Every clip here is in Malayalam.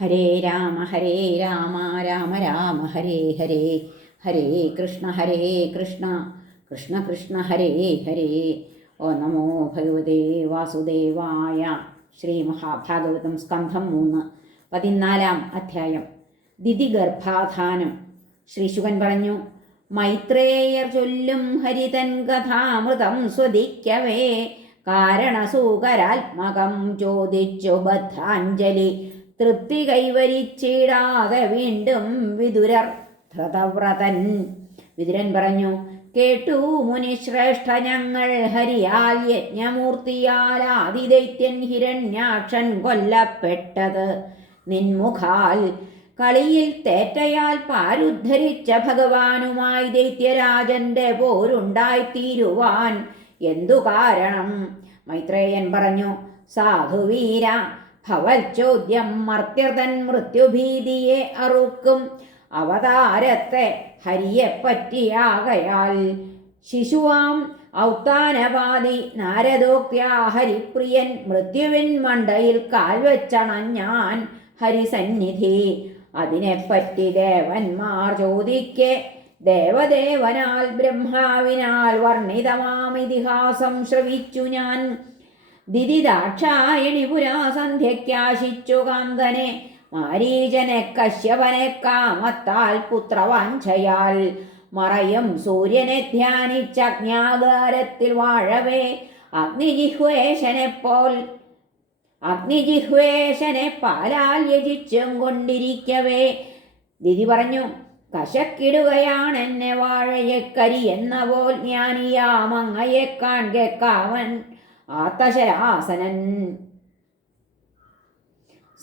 ഹരേ രാമ ഹരേ രാമ രാമ രാമ ഹരേ ഹരേ ഹരേ കൃഷ്ണ ഹരേ കൃഷ്ണ കൃഷ്ണ കൃഷ്ണ ഹരേ ഹരേ. ഓ നമോ ഭഗവതേ വാസുദേവായ ശ്രീ മഹാഭാഗവതം സ്കന്ധം മൂന്ന് പതിനാലാം അധ്യായം. ശ്രീ ശുകൻ പറഞ്ഞു മൈത്രേയർ ചൊല്ലും ഹരിതൻ കഥാമൃതം സ്വദിക്കവേ. കാരണസൂകരാത്മകം ചോദിച്ചു ബദ്ധാഞ്ജലി തൃപ്തി കൈവരിച്ചിടാതെ വീണ്ടും വിതുരർ ധൃതവ്രതൻ. വിതുരൻ പറഞ്ഞു കേട്ടു മുനിശ്രേഷ്ഠ ഞങ്ങൾ ഹരിയാൽ യജ്ഞമൂർത്തിയാൽ ആദിദൈത്യൻ ഹിരണ്യാക്ഷൻ കൊല്ലപ്പെട്ടത്. നിൻമുഖാൽ കളിയിൽ തേറ്റയാൽ പാരുദ്ധരിച്ച ഭഗവാനുമായി ദൈത്യരാജന്റെ പോരുണ്ടായിത്തീരുവാൻ എന്തു കാരണം? മൈത്രേയൻ പറഞ്ഞു സാധുവീര ഭവൽ മർത്യർതൻ മൃത്യുഭീതിയെ അറുക്കും. അവതാരത്തെ ഹരിയെ പറ്റിയാകയാൽ ശിശുവാം ഔത്താനപാതി നാരദോക്യാ ഹരിപ്രിയൻ മൃത്യുവിൻ മണ്ടയിൽ കാൽവെച്ചണഞ്ഞാൻ ഹരിസന്നിധി. അതിനെപ്പറ്റി ദേവന്മാർ ചോദിക്കെ ദേവദേവനാൽ ബ്രഹ്മാവിനാൽ വർണിതമാം ഇതിഹാസം ശ്രവിച്ചു ഞാൻ. ദിദിദാക്ഷായണി പുരാ കാന്തനെ മാരീചനെ കശ്യപനെ കാമത്താൽ പുത്രവാഞ്ചയാൽ. മറയും സൂര്യനെ ധ്യാനിച്ച അജ്ഞാകാരത്തിൽ വാഴവേ അഗ്നിജിഹ്വേശനെ പോൽ അഗ്നിജിഹ്വേശനെ പാലാൽ യജിച്ചും കൊണ്ടിരിക്കവേ. ദിതി പറഞ്ഞു കശക്കിടുകയാണ് എന്നെ വാഴയെ എന്ന പോൽ ജ്ഞാനിയാമങ്ങയെ കാൺകെ കാവൻ ആത്തശരാസനൻ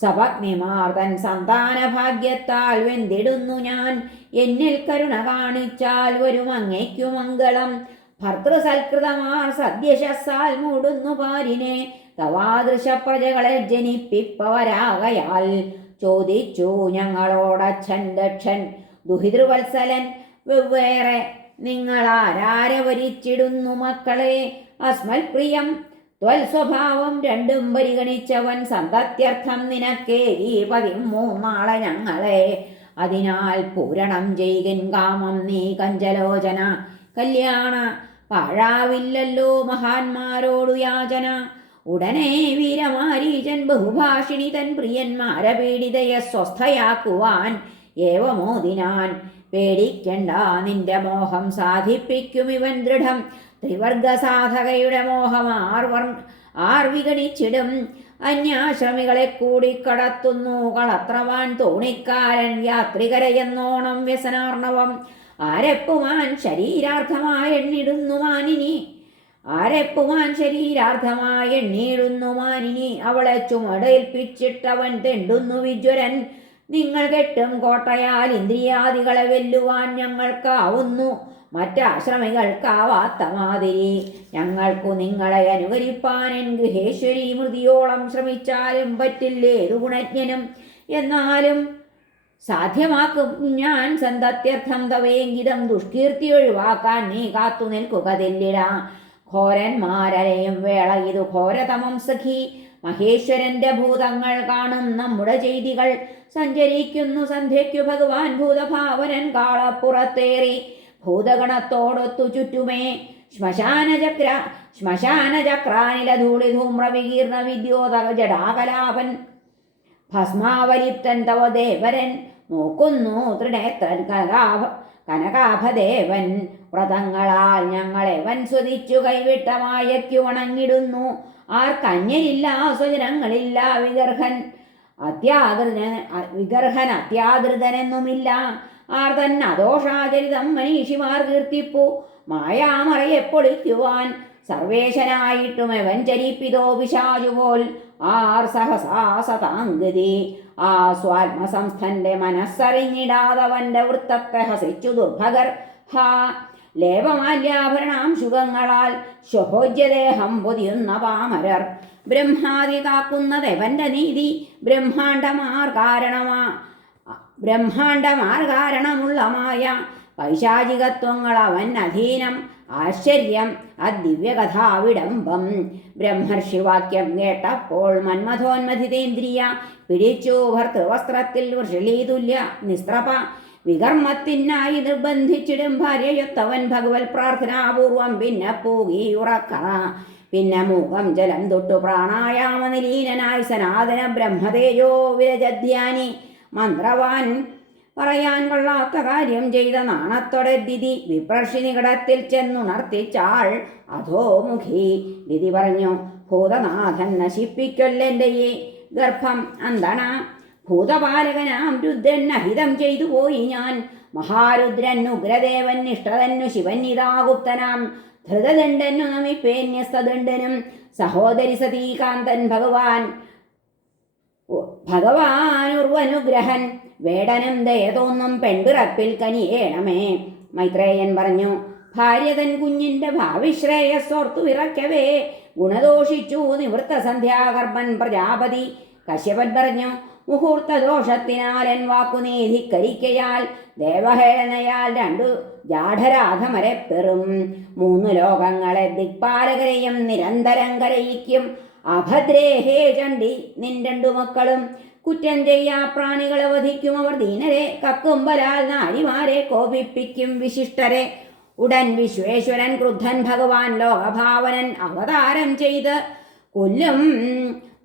സപഗ്നിമാർ തൻ സന്താന ഭാഗ്യത്താൽ വെന്തിടുന്നു ഞാൻ. എന്നിൽ കരുണ കാണിച്ചാൽ ഒരു അങ്ങയ്ക്കു മംഗളം. ഭർത്തൃസൽകൃതമാർ സദ്യശസ്സാൽ മൂടുന്നു പാരിനെ. തവാദൃശ പ്രജകളെ ജനിപ്പിപ്പവരാകയാൽ. ചോദിച്ചു ഞങ്ങളോടച്ഛൻ ദക്ഷൻ. ദുഹിതൃവത്സലൻ വെവ്വേറെ നിങ്ങളാരാരവരിച്ചിടുന്നു മക്കളെ? അസ്മൽ പ്രിയം ത്വൽ സ്വഭാവം രണ്ടും പരിഗണിച്ചവൻ സന്തത്യർത്ഥം നിനക്കേ ഈ പതിമൂന്നാളെ ഞങ്ങളെ. അതിനാൽ പൂരണം ചെയ്കൻ കാമം നീ കഞ്ചലോചന. കല്യാണ പാഴാവില്ലല്ലോ മഹാന്മാരോടു യാചന. ഉടനെ വീരമാരീചൻ ബഹുഭാഷിണി തൻ പ്രിയന്മാരെ പീഡിതയെ സ്വസ്ഥയാക്കുവാൻ ഏവമോദിനാൻ പേടിക്കണ്ട. നിന്റെ മോഹം സാധിപ്പിക്കും ഇവൻ ദൃഢം. ത്രിവർഗ സാധകയുടെ മോഹം ആർവർ ആർ വിഗണിച്ചിടും അന്യാശ്രമികളെ കൂടി കടത്തുന്നു കളത്രവാൻ തോണിക്കാരൻ യാത്രികരയെന്നോണം വ്യസനാർണവം. ആരെപ്പുമാൻ ശരീരാർത്ഥമായി എണ്ണിടുന്നു മാനിനി ആരെപ്പുമാൻ ശരീരാർത്ഥമായി എണ്ണിയിടുന്നു മാനിനി അവളെ ചുമടേൽപ്പിച്ചിട്ടവൻ തെണ്ടുന്നു വിജ്വരൻ നിങ്ങൾ കെട്ടും കോട്ടയാൽ ഇന്ദ്രിയാദികളെ വെല്ലുവാൻ ഞങ്ങൾക്കാവുന്നു. മറ്റാശ്രമികൾക്കാവാത്ത മാതിരി ഞങ്ങൾക്കു നിങ്ങളെ അനുകരിപ്പാൻ എൻ ഗൃഹേശ്വരി മൃതിയോളം ശ്രമിച്ചാലും പറ്റില്ലേതു ഗുണജ്ഞനും എന്നാലും സാധ്യമാക്കും ഞാൻ സന്തത്യർത്ഥം തവയെങ്കിലും ദുഷ്കീർത്തി ഒഴിവാക്കാൻ നീ കാത്തു നിൽക്കുക തെല്ലിട. ഘോരന്മാരരെയും വേള ഇതു ഘോരതമം സഖി. മഹേശ്വരന്റെ ഭൂതങ്ങൾ കാണും നമ്മുടെ ചെയ്തികൾ. സഞ്ചരിക്കുന്നു സന്ധ്യയ്ക്കു ഭഗവാൻ ഭൂതഭാവനൻ കാളപ്പുറത്തേറി. ഭൂതഗണത്തോടൊത്തു ചുറ്റുമേ. ശ്മശാനചക്ര ശ്മശാനചക്രാനില ധൂളി ധൂമ്ര വികീർണ വിദ്യോതക ജടാകലാപൻ ഭസ്മാവലിപ്തൻ തവ ദേവരൻ നോക്കുന്നു തൃണേത്രൻ കനകാഭ കനകാഭദേവൻ. വ്രതങ്ങളാൽ ഞങ്ങളെ വൻ സ്വദിച്ചു കൈവിട്ട മായയ്ക്കു വണങ്ങിടുന്നു. ആർക്കന്യരില്ല സ്വജനങ്ങളില്ല വിഗർഹൻ. അത്യാദൃതൻ വിഗർഹൻ അത്യാദൃതനെന്നുമില്ല ആർ തന്നെ അദോഷാചരിതം മനീഷിമാർ കീർത്തിപ്പു. മായാമറയെപ്പൊളിക്കുവാൻ സർവേശനായിട്ടും എവൻ ചരിപ്പിതോ പിശാചുപോൽ. ആർ സഹസാ സതാംഗതി. ആ സ്വാത്മസംസ്ഥന്റെ മനസ്സറിഞ്ഞിടാതവന്റെ വൃത്തത്തെ ഹസിച്ചു ദുർഭഗർ. ഹാ. ലേപമാല്യാഭരണാംശുഖങ്ങളാൽ ശുഭോജ്യദേഹം പൊതിയുന്ന പാമരർ. ബ്രഹ്മാതി കാക്കുന്നതെവന്റെ നീതി ബ്രഹ്മാണ്ടമാർ കാരണമാ. ബ്രഹ്മാണ്ടമാർ കാരണമുള്ള മായ പൈശാചികത്വങ്ങൾ അവൻ അധീനം. ആശ്ചര്യം. അദിവ്യകഥാവിഡംബം ബ്രഹ്മർഷിവാക്യം കേട്ടപ്പോൾ മന്മഥോന്മഥിതേന്ദ്രിയ പിടിച്ചു. ഭർത്തൃവസ്ത്രത്തിൽ വൃഷിളീതുല്യ നിസ്ത്രപ. വികർമ്മത്തിനായി നിർബന്ധിച്ചിടും ഭാര്യയൊത്തവൻ ഭഗവത് പ്രാർത്ഥനാപൂർവം പിന്നെ പൂകി ഉറക്കറ പിന്നെ മുഖം ജലം തൊട്ടു പ്രാണായാമനിലീനായി സനാതന ബ്രഹ്മതേജോ വിരജധ്യാനി. മന്ത്രവാൻ പറയാൻ കൊള്ളാത്ത കാര്യം ചെയ്ത നാണത്തോടെ ദിതി വിപ്രഷിനികടത്തിൽ ചെന്നുണർത്തിച്ചാൾ ചെന്നുണർത്തിച്ചാൾ അധോമുഖി ദിതി പറഞ്ഞു. ഭൂതനാഥൻ നശിപ്പിക്കൊല്ലെന്റെയെ ഗർഭം അന്തണ. ഭൂതപാലകനാം രുദ്രൻ അഹിതം ചെയ്തു പോയി ഞാൻ. മഹാരുദ്രൻ ഉഗ്രദേവൻ ഇഷ്ടതന്നു ശിവൻ ഇതാഗുപ്തനാം ധൃതദണ്ഡനു നമിപ്പേന്യസ്തദണ്ഡനും സഹോദരി സതീകാന്തൻ ഭഗവാൻ ഭഗവാനുർവനുഗ്രഹൻ വേടനം ദയതോന്നും പെൺപിറപ്പിൽ കനിയേണമേ. മൈത്രേയൻ പറഞ്ഞു ഭാര്യതൻ കുഞ്ഞിന്റെ ഭാവിശ്രേയസ്സോർത്തു വിറയ്ക്കവേ. ഗുണദോഷിച്ചു നിവൃത്ത സന്ധ്യാകർമ്മൻ പ്രജാപതി. കശ്യപൻ പറഞ്ഞു മുഹൂർത്ത ദോഷത്തിനാൽ എൻ വാക്കുനീതിക്കരിക്കയാൽ ദേവഹേളനയാൽ രണ്ടു ജാഠരാധമരെ പെറും. മൂന്ന് ലോകങ്ങളെ ദിക്പാലകരെയും നിരന്തരം കരയിക്കും. അഭദ്രേഹേ ചണ്ടി നിൻ രണ്ടു മക്കളും കുറ്റം ചെയ്യാ പ്രാണികളെ വധിക്കും അവർ ദീനരെ കക്കുമ്പലാൽ നാരിമാരെ കോപിപ്പിക്കും വിശിഷ്ടരെ. ഉടൻ വിശ്വേശ്വരൻ ക്രുദ്ധൻ ഭഗവാൻ ലോകഭാവനൻ അവതാരം ചെയ്ത് കൊല്ലും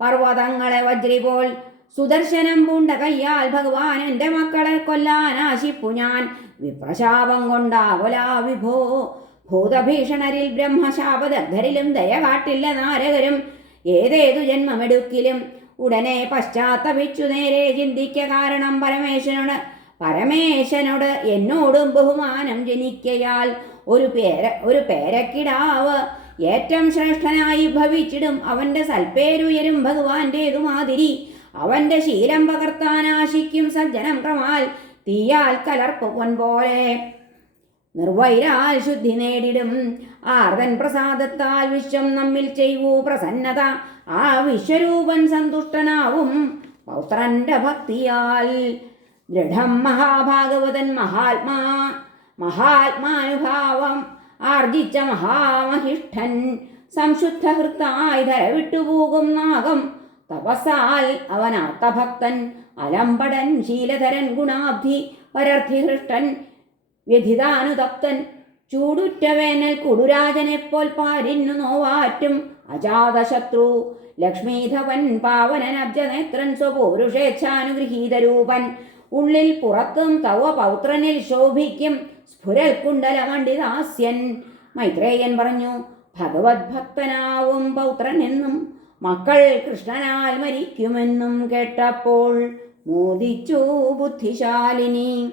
പർവതങ്ങളെ വജ്രി പോൽ സുദർശനം പൂണ്ട കയ്യാൽ ഭഗവാൻ എന്റെ മക്കളെ കൊല്ലാൻ ആശിപ്പു ഞാൻ. വിപ്രശാപം കൊണ്ടാവലാ വിഭോ. ഭൂതഭീഷണരിൽ ബ്രഹ്മശാപദഗ്ധരിലും ദയ കാട്ടില്ല നാരകരും. ഏതേതു ജന്മമെടുക്കിലും ഉടനെ പശ്ചാത്തപിച്ചു നേരെ ചിന്തിക്ക കാരണം പരമേശ്വരനോട് പരമേശനോട് എന്നോടും ബഹുമാനം ജനിക്കയാൽ ഒരു പേര ഒരു പേരക്കിടാവ് ഏറ്റവും ശ്രേഷ്ഠനായി ഭവിച്ചിടും. അവന്റെ സൽപ്പേരുയരും ഭഗവാന്റേതുമാതിരി അവന്റെ ശീലം പകർത്താനാശിക്കും സജ്ജനം ക്രമാൽ തീയാൽ കലർപ്പ് പൊൻ പോലെ നിർവൈരാൽ ശുദ്ധി നേടിടും. ആർതൻ പ്രസാദത്താൽ വിശ്വം നമ്മിൽ ചെയ്വൂ പ്രസന്നത. ആ വിശ്വരൂപൻ സന്തുഷ്ടനാവും പൗത്രന്റെ ഭക്തിയാൽ. ദൃഢം മഹാഭാഗവതൻ മഹാത്മാ മഹാത്മാനുഭാവം ആർജിച്ച മഹാമഹിഷ്ഠൻ. സംശുദ്ധ ഹൃത്തായി ധര വിട്ടുപോകും നാഗം. തപസാൽ അവൻ അർത്ഥഭക്തൻ അലമ്പടൻ ശീലധരൻ ഗുണാബ്ധി പരർത്ഥി ഹൃഷ്ടൻ വ്യഥിതാനുതപ്തൻ ചൂടുറ്റ വേനൽ കുടുരാജനെപ്പോൽ പാരിന്നു നോവാറ്റും അജാതശത്രു. ലക്ഷ്മീധവൻ പാവനൻ അബ്ജനേത്രൻ സ്വപൗരുഷേച്ഛാനുഗൃഹീതരൂപൻ. ഉള്ളിൽ പുറത്തും തവ പൗത്രനിൽ ശോഭിക്കും സ്ഫുരൽ കുണ്ടലമണ്ഡിതാസ്യൻ മൈത്രേയൻ പറഞ്ഞു ഭഗവത് ഭക്തനാവും പൗത്രൻ എന്നും മക്കൾ കൃഷ്ണനാൽ മരിക്കുമെന്നും കേട്ടപ്പോൾ മോദിച്ചു ബുദ്ധിശാലിനി.